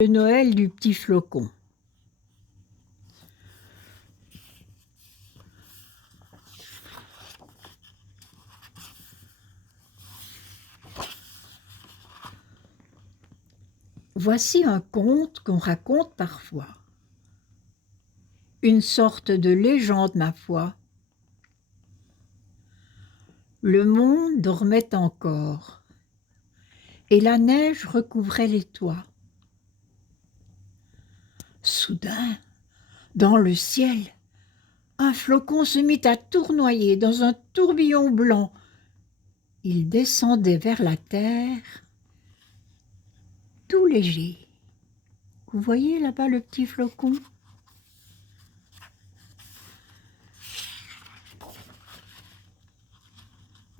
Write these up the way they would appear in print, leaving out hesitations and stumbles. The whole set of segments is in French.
Le Noël du petit flocon. Voici un conte qu'on raconte parfois, une sorte de légende, ma foi. Le monde dormait encore, et la neige recouvrait les toits. Soudain, dans le ciel, un flocon se mit à tournoyer dans un tourbillon blanc. Il descendait vers la terre, tout léger. Vous voyez là-bas le petit flocon ?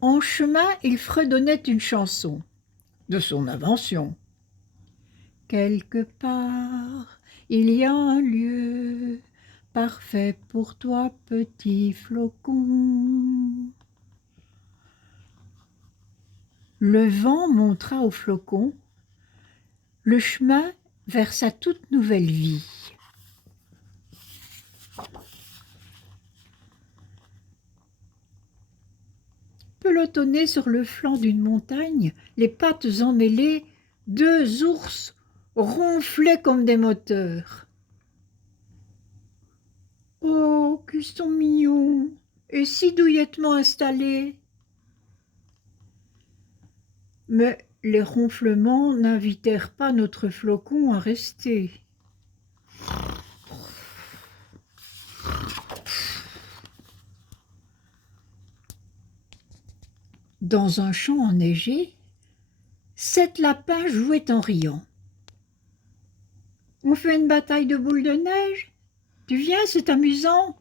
En chemin, il fredonnait une chanson, de son invention. Quelque part, il y a un lieu parfait pour toi, petit flocon. Le vent montra au flocon le chemin vers sa toute nouvelle vie. Pelotonnés sur le flanc d'une montagne, les pattes emmêlées, deux ours ronflaient comme des moteurs. « Oh, qu'ils sont mignons et si douillettement installés !» Mais les ronflements n'invitèrent pas notre flocon à rester. Dans un champ enneigé, 7 lapins jouaient en riant. « On fait une bataille de boules de neige ? Tu viens, c'est amusant !»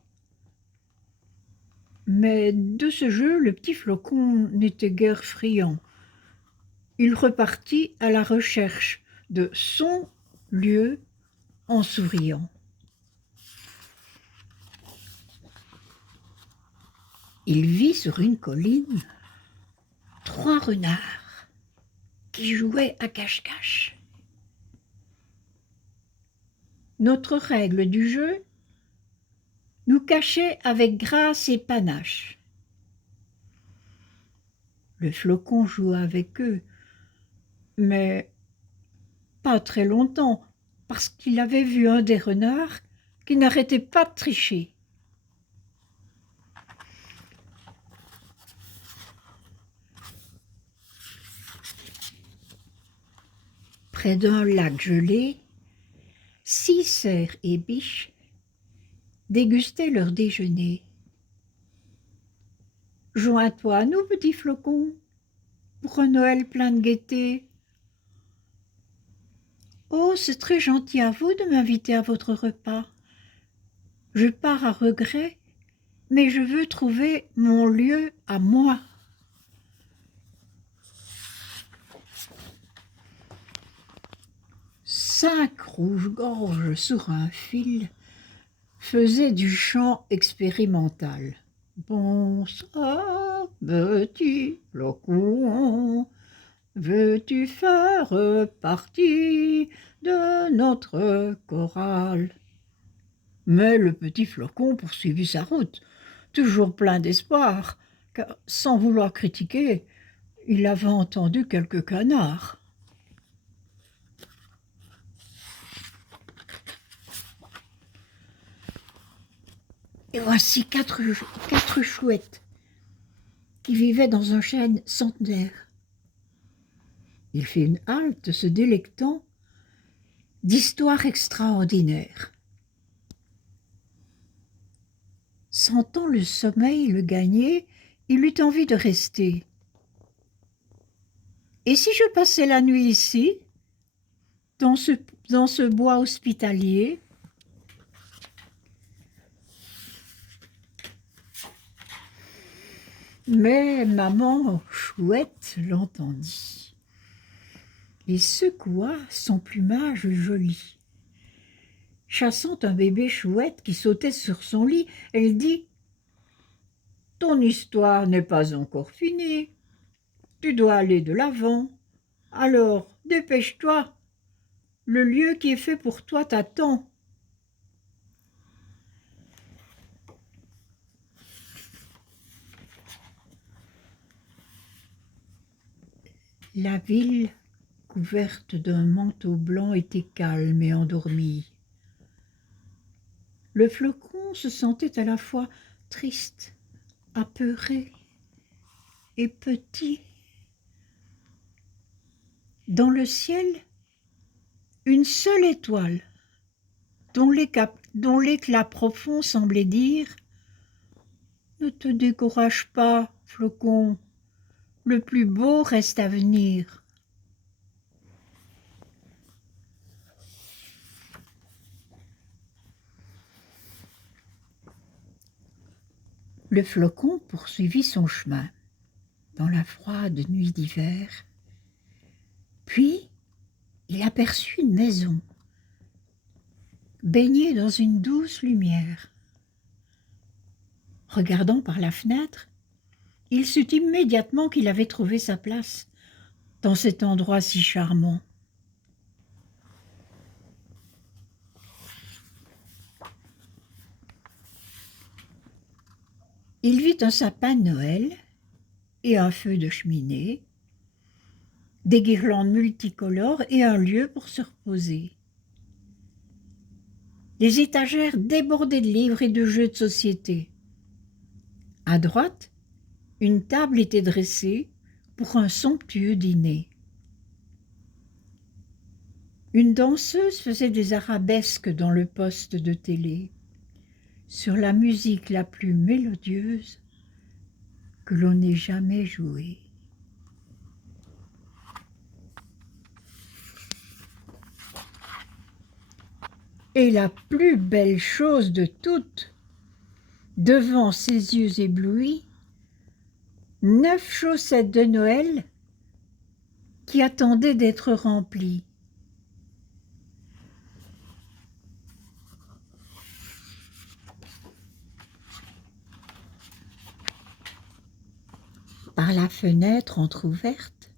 Mais de ce jeu, le petit flocon n'était guère friand. Il repartit à la recherche de son lieu en souriant. Il vit sur une colline 3 renards qui jouaient à cache-cache. Notre règle du jeu nous cachait avec grâce et panache. Le flocon joua avec eux, mais pas très longtemps, parce qu'il avait vu un des renards qui n'arrêtait pas de tricher. Près d'un lac gelé, 6 cerfs et biches dégustaient leur déjeuner. « Joins-toi à nous, petit flocon, pour un Noël plein de gaieté. »« Oh, c'est très gentil à vous de m'inviter à votre repas. Je pars à regret, mais je veux trouver mon lieu à moi. » Cinq rouges-gorges sur un fil faisaient du chant expérimental. « Bonsoir, petit flocon, veux-tu faire partie de notre chorale ?» Mais le petit flocon poursuivit sa route, toujours plein d'espoir, car, sans vouloir critiquer, il avait entendu quelques canards. Et voici quatre chouettes qui vivaient dans un chêne centenaire. Il fit une halte, se délectant d'histoires extraordinaires. Sentant le sommeil le gagner, il eut envie de rester. « Et si je passais la nuit ici, dans ce bois hospitalier ?» Mais maman chouette l'entendit et secoua son plumage joli. Chassant un bébé chouette qui sautait sur son lit, elle dit : « Ton histoire n'est pas encore finie. Tu dois aller de l'avant. Alors, dépêche-toi. le lieu qui est fait pour toi t'attend. La ville, couverte d'un manteau blanc, était calme et endormie. Le flocon se sentait à la fois triste, apeuré et petit. Dans le ciel, une seule étoile, dont l'éclat profond semblait dire « Ne te décourage pas, flocon, le plus beau reste à venir. » Le flocon poursuivit son chemin dans la froide nuit d'hiver. Puis, il aperçut une maison, baignée dans une douce lumière. Regardant par la fenêtre, il sut immédiatement qu'il avait trouvé sa place dans cet endroit si charmant. Il vit un sapin de Noël et un feu de cheminée, des guirlandes multicolores et un lieu pour se reposer. Les étagères débordaient de livres et de jeux de société. À droite, une table était dressée pour un somptueux dîner. Une danseuse faisait des arabesques dans le poste de télé, sur la musique la plus mélodieuse que l'on ait jamais jouée. Et la plus belle chose de toutes, devant ses yeux éblouis, 9 chaussettes de Noël qui attendaient d'être remplies. Par la fenêtre entr'ouverte,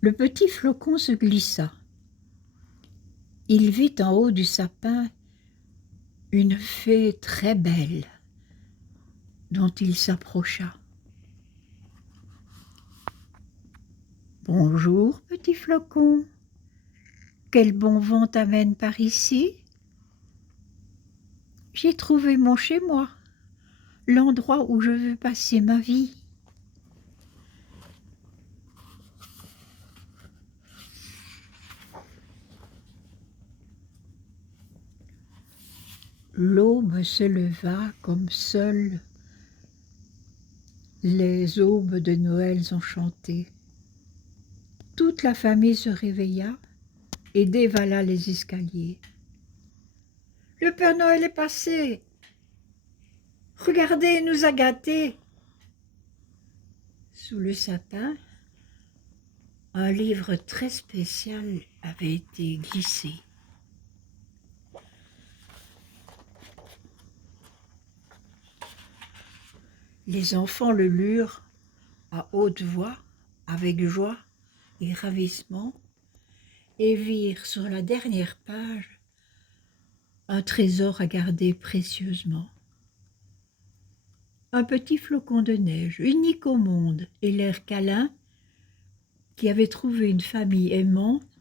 le petit flocon se glissa. Il vit en haut du sapin une fée très belle dont il s'approcha. « Bonjour, petit flocon, quel bon vent t'amène par ici ? J'ai trouvé mon chez-moi, l'endroit où je veux passer ma vie. » L'aube se leva comme seules les aubes de Noël ont chanté. Toute la famille se réveilla et dévala les escaliers. « Le Père Noël est passé. Regardez, il nous a gâtés. » Sous le sapin, un livre très spécial avait été glissé. Les enfants le lurent à haute voix, avec joie et ravissement, et virent sur la dernière page un trésor à garder précieusement. Un petit flocon de neige, unique au monde, et l'air câlin, qui avait trouvé une famille aimante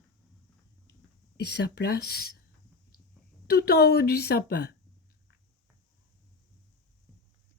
et sa place tout en haut du sapin.